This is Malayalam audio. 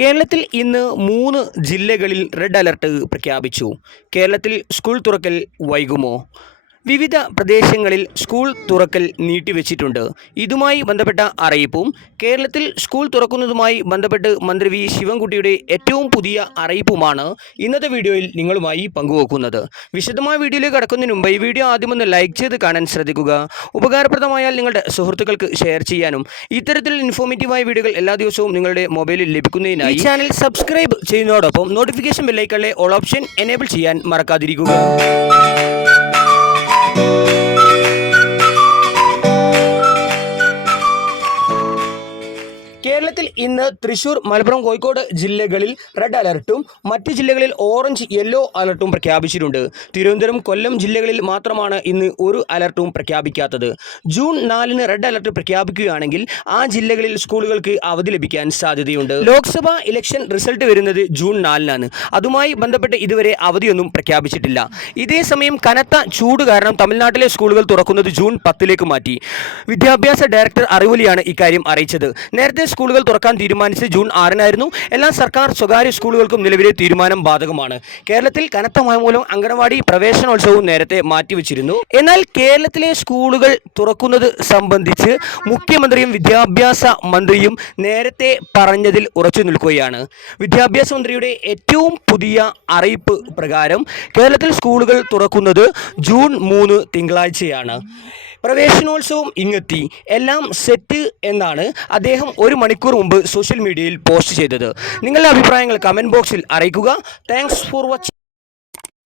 കേരളത്തിൽ ഇന്ന് മൂന്ന് ജില്ലകളിൽ റെഡ് അലർട്ട് പ്രഖ്യാപിച്ചു. കേരളത്തിൽ സ്കൂൾ തുറക്കൽ വൈകുമോ? വിവിധ പ്രദേശങ്ങളിൽ സ്കൂൾ തുറക്കൽ നീട്ടിവെച്ചിട്ടുണ്ട്. ഇതുമായി ബന്ധപ്പെട്ട അറിയിപ്പും കേരളത്തിൽ സ്കൂൾ തുറക്കുന്നതുമായി ബന്ധപ്പെട്ട് മന്ത്രി വി ശിവൻകുട്ടിയുടെ ഏറ്റവും പുതിയ അറിയിപ്പുമാണ് ഇന്നത്തെ വീഡിയോയിൽ നിങ്ങളുമായി പങ്കുവെക്കുന്നത്. വിശദമായ വീഡിയോയിലേക്ക് കടക്കുന്നതിന് മുമ്പ് ഈ വീഡിയോ ആദ്യം ഒന്ന് ലൈക്ക് ചെയ്ത് കാണാൻ ശ്രദ്ധിക്കുക. ഉപകാരപ്രദമായാൽ നിങ്ങളുടെ സുഹൃത്തുക്കൾക്ക് ഷെയർ ചെയ്യാനും ഇത്തരത്തിൽ ഇൻഫോർമേറ്റീവായ വീഡിയോകൾ എല്ലാ ദിവസവും നിങ്ങളുടെ മൊബൈലിൽ ലഭിക്കുന്നതിനായി ചാനൽ സബ്സ്ക്രൈബ് ചെയ്യുന്നതോടൊപ്പം നോട്ടിഫിക്കേഷൻ ബില്ലേക്കുള്ള ഓൾ ഓപ്ഷൻ എനേബിൾ ചെയ്യാൻ മറക്കാതിരിക്കുക. Thank you. കേരളത്തിൽ ഇന്ന് തൃശൂർ മലപ്പുറം കോഴിക്കോട് ജില്ലകളിൽ റെഡ് അലർട്ടും മറ്റ് ജില്ലകളിൽ ഓറഞ്ച് യെല്ലോ അലർട്ടും പ്രഖ്യാപിച്ചിട്ടുണ്ട്. തിരുവനന്തപുരം കൊല്ലം ജില്ലകളിൽ മാത്രമാണ് ഇന്ന് ഒരു അലർട്ടും പ്രഖ്യാപിക്കാത്തത്. ജൂൺ നാലിന് റെഡ് അലർട്ട് പ്രഖ്യാപിക്കുകയാണെങ്കിൽ ആ ജില്ലകളിൽ സ്കൂളുകൾക്ക് അവധി ലഭിക്കാൻ സാധ്യതയുണ്ട്. ലോക്സഭാ ഇലക്ഷൻ റിസൾട്ട് വരുന്നത് ജൂൺ നാലിനാണ്. അതുമായി ബന്ധപ്പെട്ട് ഇതുവരെ അവധിയൊന്നും പ്രഖ്യാപിച്ചിട്ടില്ല. ഇതേ സമയം കനത്ത ചൂട് കാരണം തമിഴ്നാട്ടിലെ സ്കൂളുകൾ തുറക്കുന്നത് ജൂൺ പത്തിലേക്ക് മാറ്റി. വിദ്യാഭ്യാസ ഡയറക്ടർ അറിവലിയാണ് ഇക്കാര്യം അറിയിച്ചത്. നേരത്തെ സ്കൂളുകൾ തുറക്കാൻ തീരുമാനിച്ചത് ജൂൺ ആറിനായിരുന്നു. എല്ലാ സർക്കാർ സ്വകാര്യ സ്കൂളുകൾക്കും നിലവിലെ തീരുമാനം ബാധകമാണ്. കേരളത്തിൽ കനത്ത മഴ മൂലം അംഗനവാടി പ്രവേശനോത്സവവും നേരത്തെ മാറ്റിവെച്ചിരുന്നു. എന്നാൽ കേരളത്തിലെ സ്കൂളുകൾ തുറക്കുന്നത് സംബന്ധിച്ച് മുഖ്യമന്ത്രിയും വിദ്യാഭ്യാസ മന്ത്രിയും നേരത്തെ പറഞ്ഞതിൽ ഉറച്ചു നിൽക്കുകയാണ്. വിദ്യാഭ്യാസ മന്ത്രിയുടെ ഏറ്റവും പുതിയ അറിയിപ്പ് പ്രകാരം കേരളത്തിൽ സ്കൂളുകൾ തുറക്കുന്നത് ജൂൺ മൂന്ന് തിങ്കളാഴ്ചയാണ്. പ്രവേശനോത്സവം ഇങ്ങെത്തി. എല്ലാം സെറ്റ് എന്നാണ് അദ്ദേഹം ഒരു മണിക്കൂർ മുമ്പ് സോഷ്യൽ മീഡിയയിൽ പോസ്റ്റ് ചെയ്തത്. നിങ്ങളുടെ അഭിപ്രായങ്ങൾ കമന്റ് ബോക്സിൽ അറിയിക്കുക. Thanks for watching